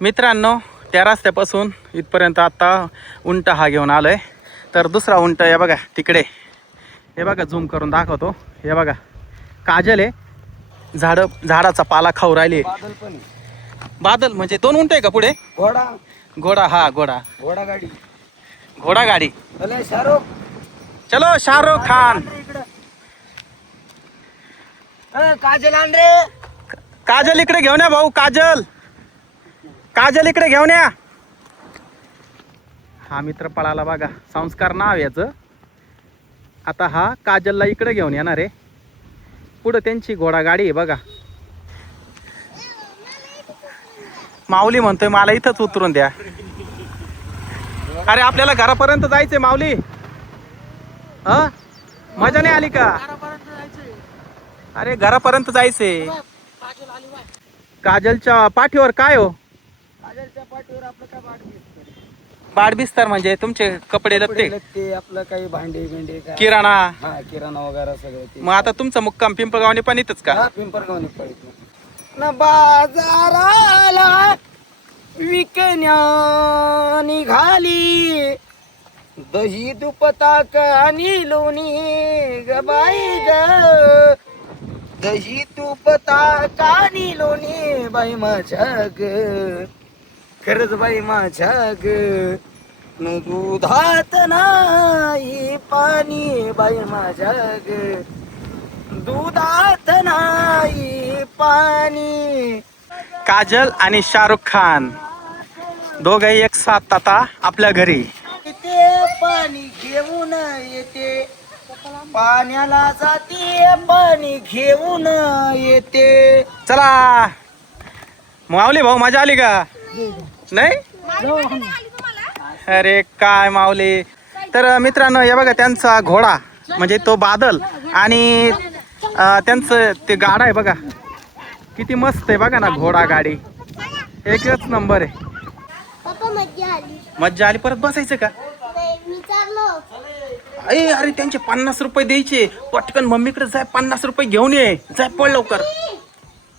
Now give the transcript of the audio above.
मित्रांनो, त्या रस्त्यापासून इथपर्यंत आता उंट हा घेऊन आलोय. तर दुसरा उंट हे बघा तिकडे, हे बघा झूम करून दाखवतो. हे बघा काजल आहे, झाडाचा पाला खाऊ राहिली. बादल पण बादल म्हणजे दोन उंट आहे का पुढे? घोडा घोडा, हा घोडा, घोडा गाडी. घोडा गाडी. चले शाहरुख, चलो शाहरुख खान. काजल आण रे. काजल इकडे घेऊन या भाऊ, काजल, काजल इकडे घेऊन या. हा मित्र पळाला बघा, संस्कार नाव याचं. आता हा काजलला इकडे घेऊन येणार आहे. पुढं त्यांची घोडा गाडी आहे बघा. माऊली म्हणतोय मला इथंच उतरून द्या. अरे आपल्याला घरापर्यंत जायचंय माऊली. हा मजा नाही आली का? अरे घरापर्यंत जायचंय. काजलच्या पाठीवर काय हो? काजलच्या पाठीवर आपलं काय बाडबिस्तर म्हणजे तुमचे कपडे लत्ते, ते आपलं काही भांडे बिंडे काय, किराणा. हा किराणा वगैरे सगळं ते. मग आता तुमचा मुक्काम पिंपळगावने पण इथंच का? हा पिंपरगावने पळतो न बाजाराला विकण्या निघाली. दही दुपताक आणि लोणी ग बाई ग. दही तुपताक आणि लोणी बाई माझ्या ग. खरंच बाई माझ्या ग. न दुधात नाही पाणी बाई माझ्या ग. दुधात नाही पाणी. काजल आणि शाहरुख खान दोघंही एक साथ आता आपल्या घरी. येते पाणी घेऊन येते, पाण्याला जाते पाणी घेऊन येते. चला माऊली भाऊ, मजा आली का? नाही? अरे काय माऊली. तर मित्रांनो हे बघा त्यांचा घोडा म्हणजे तो बादल आणि त्यांचं ते गाडा आहे बघा, किती मस्त आहे बघा ना. घोडा गाडी एकच नंबर आहे. मज्जा आली. परत बसायचं का? अरे त्यांचे 50 रुपये द्यायचे. पटकन मम्मीकडे जाय, 50 रुपये घेऊन ये, जाय पळ लवकर.